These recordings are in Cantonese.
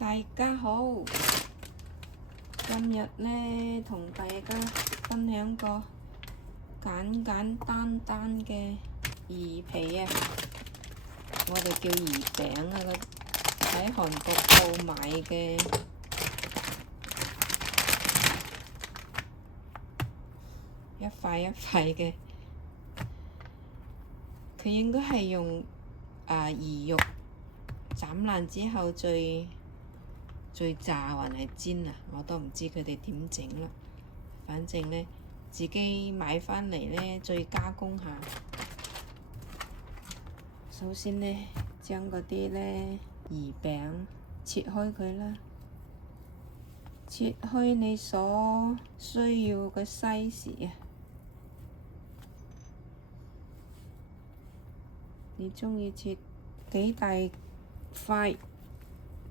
大家好，今日呢同大家分享個簡單嘅魚皮啊，我哋叫魚餅啊，喺韓國度買嘅一塊一塊嘅，佢應該係用魚肉斬爛之後再炸還係煎啊，我都唔知佢哋點整啦。反正呢，自己買返嚟呢，再加工下。首先呢，將嗰啲呢魚餅切開佢啦，切開你所需要嘅 size 啊。你鍾意切幾大塊，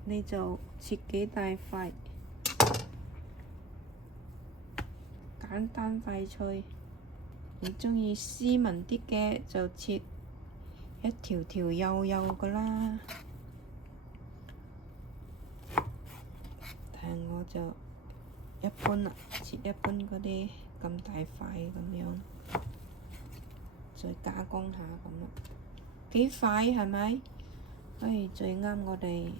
你就切幾大塊，簡單快脆。你鍾意斯文啲嘅就切一條條幼幼㗎啦。但我就一般啦，切一般嗰啲咁大塊咁樣，再加工下咁啦。幾塊係咪？最啱我哋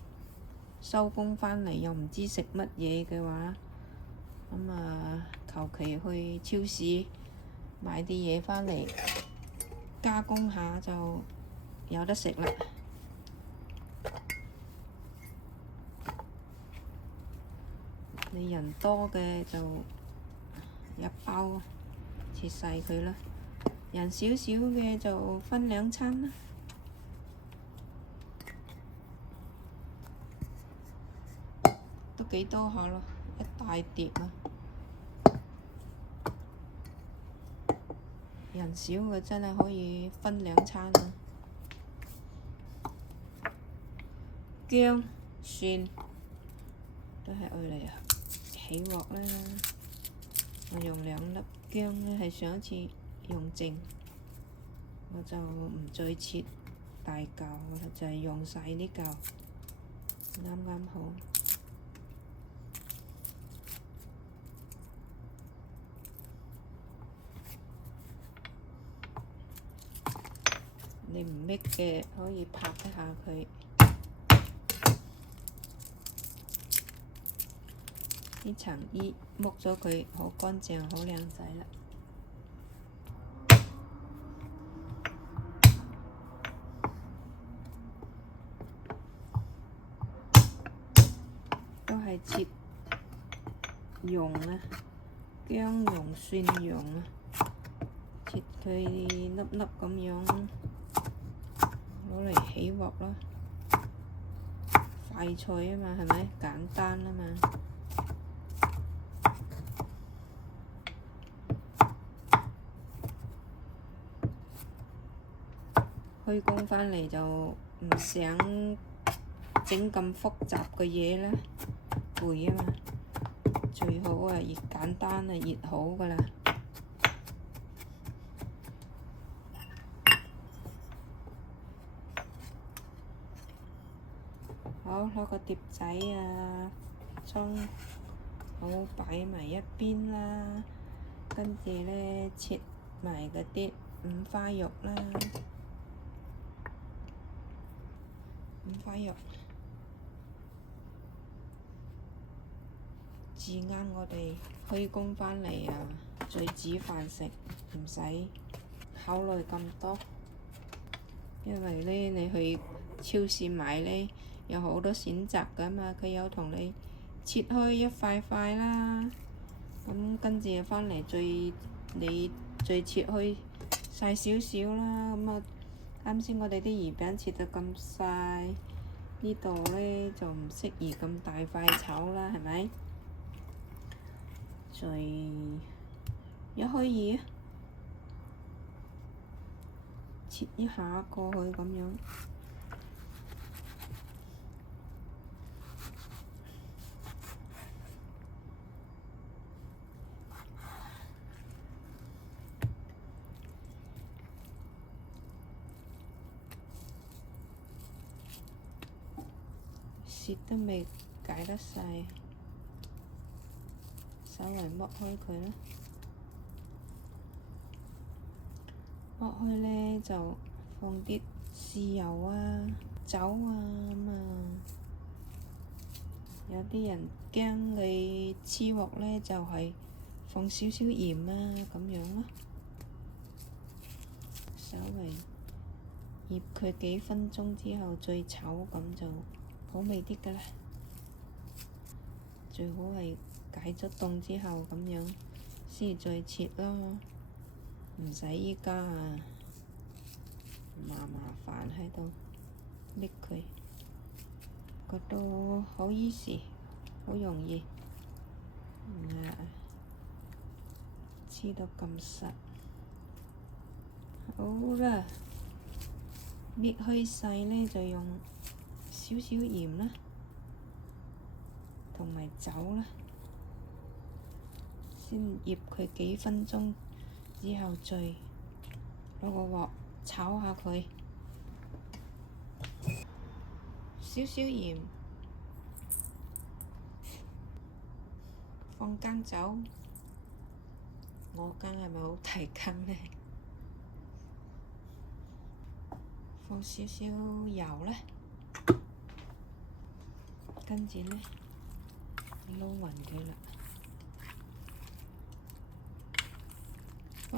收工返嚟又唔知食乜嘢嘅話，咁求其去超市買啲嘢返嚟加工下就有得食啦。你人多嘅就一包切細佢啦，人少少嘅就分兩餐啦。都幾多下咯，一大碟啊！人少嘅真係可以分兩餐啊！薑、蒜都係愛嚟起鑊啦。我用2粒薑呢，係上一次用剩，我就唔再切大嚿啦，就係用晒呢嚿，啱啱好。你唔搣嘅可以拍一下佢，呢層衣剝咗佢，好乾淨，好靚仔啦。都係切蓉啊，薑蓉、蒜蓉啊，切佢粒粒咁樣，攞嚟起鑊咯。快菜啊嘛，係咪？簡單啊嘛。開工返嚟就唔想整咁複雜嘅嘢啦，攰啊嘛。最好越簡單越好㗎啦。好，攞個碟仔裝好擺埋一邊啦。跟住呢，切埋嗰啲五花肉啦。五花肉至啱我哋開工返嚟再煮飯食，唔使考慮咁多。因為呢，你去超市買呢，有好多選擇㗎嘛，佢有同你切開一塊塊啦，咁跟住返嚟你再切開細少少啦。咁啱先我哋啲魚餅切到咁細，呢度呢就唔適宜咁大塊炒啦，係咪？再一開二，切一下過去咁樣。切得未解得晒，稍微剝開佢啦。剝開呢就放啲豉油啊、酒啊咁啊。有啲人驚你黐鑊呢，就係放少少鹽啊咁樣咯。稍微醃佢幾分鐘之後再炒，咁就好味啲㗎喇。最好係解咗凍之後咁樣先再切咯，唔使依家啊麻煩喺度搣佢，覺得好easy，好容易，黐到咁實。好啦，搣開晒呢就用少少鹽啦，同埋酒啦，先醃佢幾分鐘之後再攞個鑊炒下佢，少少鹽，放羹酒，我羹係咪好大羹呢？放少少油啦，跟住呢撈勻佢啦。好，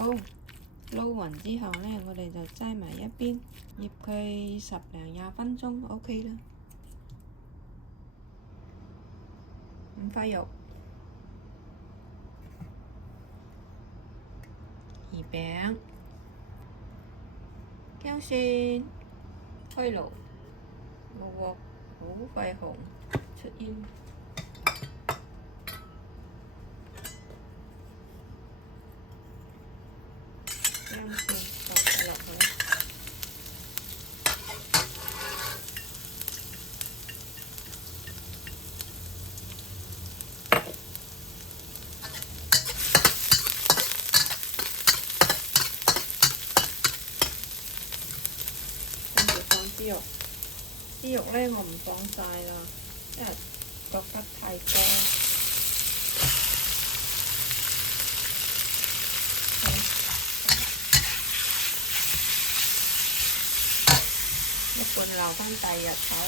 撈勻之後呢，我哋就擠埋一邊，醃佢10零20分鐘 ，OK 啦。五花肉、魚餅、薑蒜、開爐，個鑊好快紅，出煙。薑蒜放晒落去，跟住放豬肉。豬肉呢，我唔放晒啦，因為覺得太乾。一半留返第二日炒啦。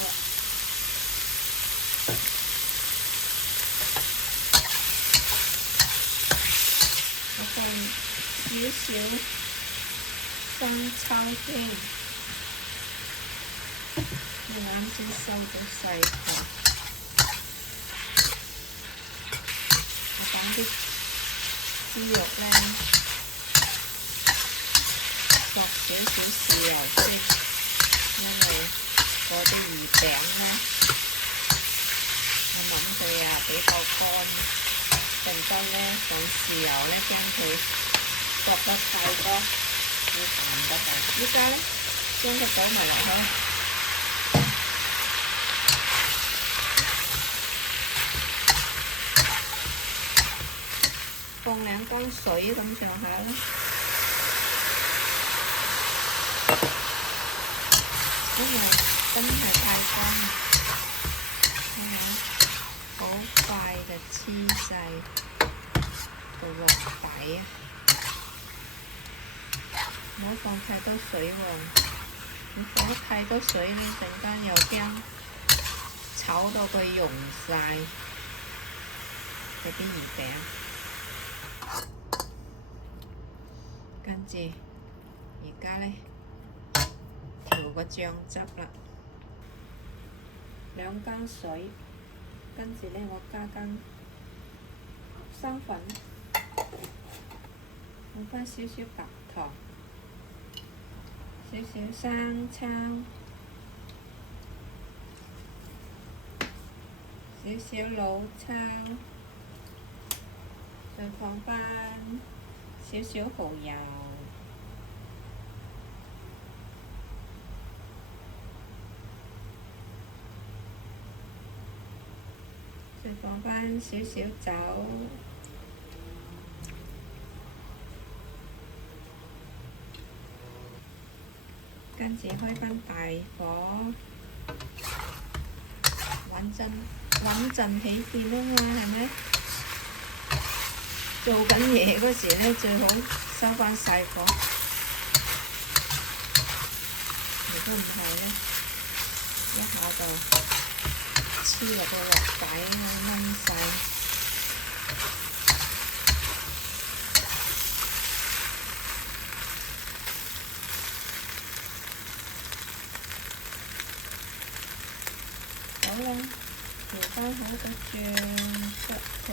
我放少少生抽先，你啱先收咗細佢。我等啲豬肉呢，落少少豉油先，因為嗰啲魚餅呢，我諗佢啊比較乾，陣間呢放豉油呢，驚佢焗得太多，會彈得㗎。依家呢，將佢倒埋落去，放2缸水咁上下啦。因為真係太乾啦，好快就黐晒個鑊底啊！唔好放太多水喎，你放太多水呢，陣間又驚炒到佢溶晒嗰啲魚餅。跟住而家呢，調個醬汁啦，2缸水，跟住呢，我加羹生粉，放返少少白糖，少少生抽，少少老抽，再放返少少蠔油。再放返少少酒，跟住開返大火，穩陣穩陣起見啊嘛，係咪？做緊嘢嗰時咧，最好收翻細火。如果唔係咧，一下就黐入個鑊底，燜晒。好啦，調翻好個醬汁佢。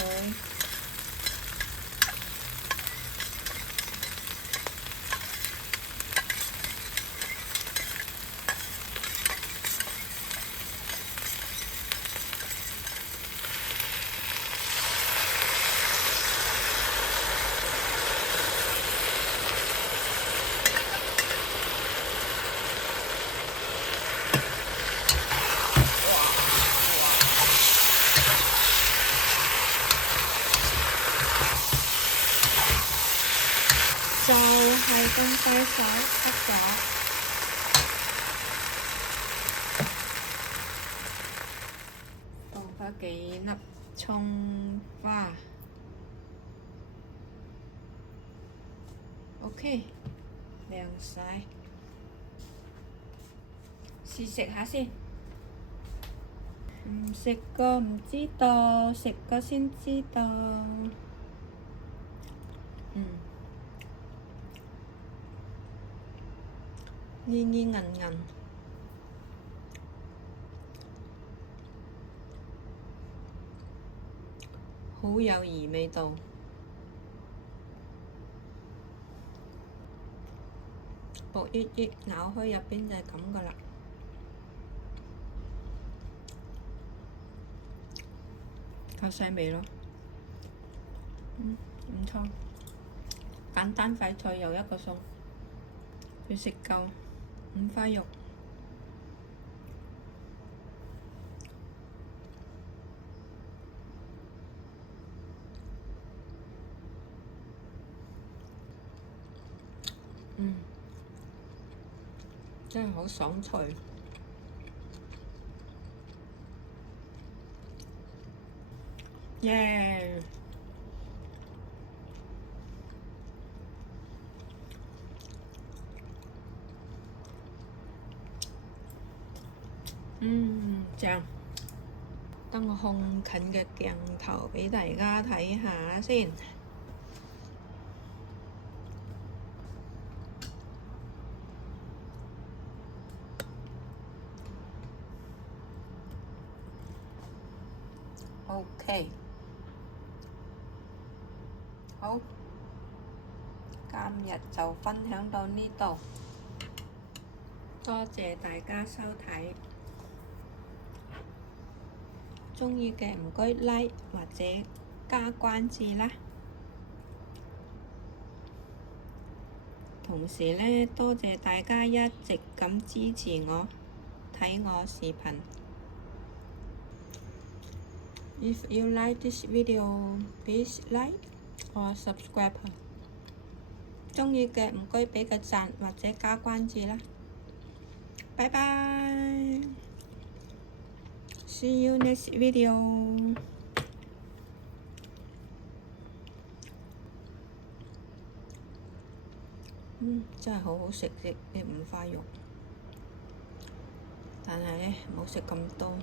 就係咁快手得咗，放返幾粒葱花 ，OK， 涼晒，試食下先。唔食過唔知道，食過先知道。黏黏韌韌，好有兒味道。薄ít ít，咬開入邊就係咁噶啦。夠細味咯，唔錯，簡單快脆又一個餸，要食夠5塊肉。真係好爽脆。耶！正。等我控近嘅鏡頭畀大家睇下先。OK， 好，今日就分享到呢度，多謝大家收睇，鍾意嘅唔該 like 或者加關注啦。同時呢，多謝大家一直咁支持我，睇我視頻。If you like this video, please like or subscribe. 鍾意嘅唔該畀個讚或者加關注啦。拜拜 ！See you next video. 真係好好食嘅5塊肉，但係呢冇食咁多。